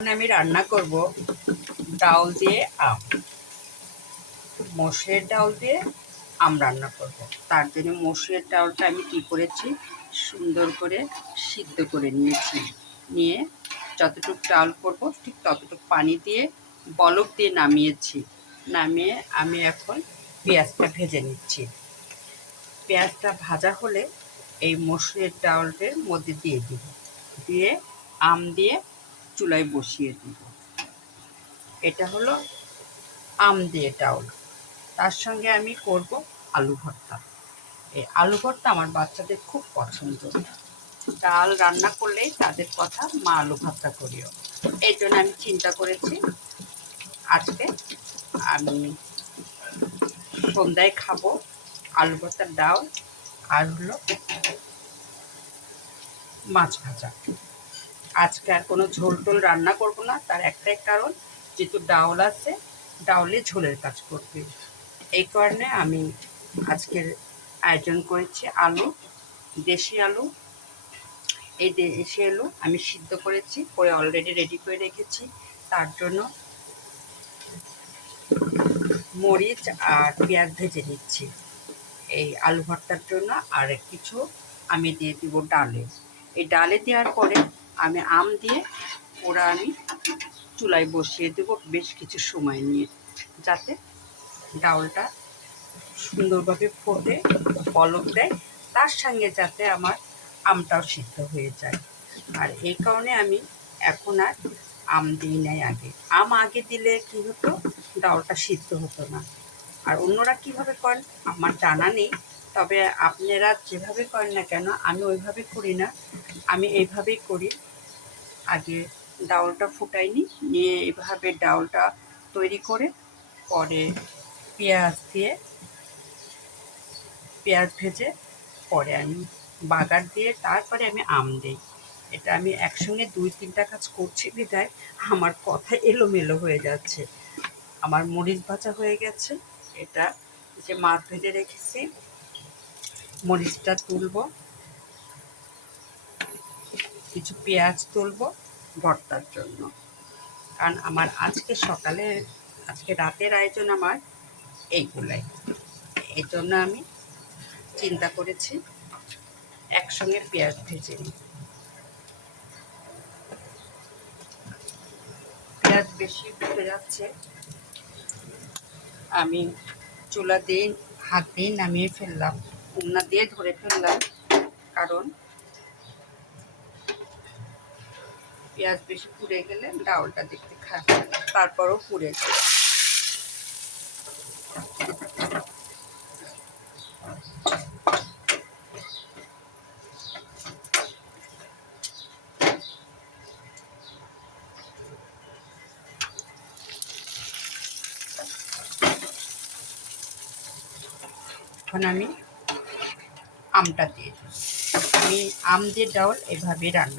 আমি রান্না করব ডাল দিয়ে আম। মসুরের ডাল দিয়ে আম রান্না করব। তার জন্য মসুরের ডালটা আমি কী করেছি, সুন্দর করে সিদ্ধ করে নিয়েছি। নিয়ে যতটুকু ডাল করব ঠিক ততটুকু পানি দিয়ে বলক দিয়ে নামিয়েছি। নামিয়ে আমি এখন পেঁয়াজটা ভেজে নিচ্ছি। পেঁয়াজটা ভাজা হলে এই মসুরের ডালের মধ্যে দিয়ে দিব, দিয়ে আম দিয়ে চুলায় বসিয়ে দিব। এটা হলো আম দিয়ে ডাল। তার সঙ্গে আমি করব আলু ভর্তা। এই আলু ভর্তা আমার বাচ্চাদের খুব পছন্দ। ডাল রান্না করলেই তাদের কথা, মা আলু ভর্তা করিও। এই জন্য আমি চিন্তা করেছি আজকে আমি সন্ধ্যায় খাবো আলু ভর্তার ডাল আর হলো মাছ ভাজা। আজকে আর কোনো ঝোল টোল রান্না করবো না, তার একটাই কারণ, যেহেতু ডাউল আছে, ডাউলে ঝোলের কাজ করবে। এই কারণে আমি আজকের আয়োজন করেছি আলু, দেশি আলু। এই দেশি আলু আমি সিদ্ধ করেছি, করে অলরেডি রেডি করে রেখেছি। তার জন্য মরিচ আর পেঁয়াজ ভেজে নিচ্ছি এই আলু ভর্তার জন্য। আর কিছু আমি দিয়ে দিব ডালে। এই ডালে দেওয়ার পরে আমি আম দিয়ে ওরা আমি চুলায় বসিয়ে দেবো বেশ কিছু সময় নিয়ে, যাতে ডাউলটা সুন্দরভাবে ফোটে, বলক দেয়, তার সঙ্গে যাতে আমার আমটাও সিদ্ধ হয়ে যায়। আর এই কারণে আমি এখন আর আম দিই নাই। আম আগে দিলে কী হতো, ডাউলটা সিদ্ধ হতো না। আর অন্যরা কীভাবে করেন আমার জানা নেই, তবে আপনারা যেভাবে করেন না কেন, আমি ওইভাবে করি না, আমি এইভাবেই করি। আগে ডাউলটা ফুটাই নিয়ে এইভাবে ডাউলটা তৈরি করে পরে পেঁয়াজ দিয়ে পেঁয়াজ ভেজে পরে আমি বাগার দিয়ে তারপরে আমি আম দিই। এটা আমি একসঙ্গে 2-3টা কাজ করছি বিধায় আমার কথা এলোমেলো হয়ে যাচ্ছে। আমার মরিচ ভাজা হয়ে গেছে। এটা যে মাছ ভেজে রেখেছি, মরিচটা তুলব, কিছু পেঁয়াজ তুলব ভর্তার জন্য। কারণ আমার আজকে রাতের আয়োজন আমার এইগুলাই। এই জন্য আমি চিন্তা করেছি একসঙ্গে পেঁয়াজ ভেজে নিই। পেঁয়াজ বেশি ভেজে যাচ্ছে, আমি চুলা দিয়ে হাত দিয়ে নামিয়ে ফেললাম, উন্না দিয়ে ধরে ফেললাম, কারণ পেঁয়াজ বেশি পুড়ে গেলে ডাউলটা দেখতে খারাপ লাগে। তারপরও পুড়ে যায়। এখন আমি আমটা দিয়ে দিই। আমি আম দিয়ে ডাউল এভাবেই রান্না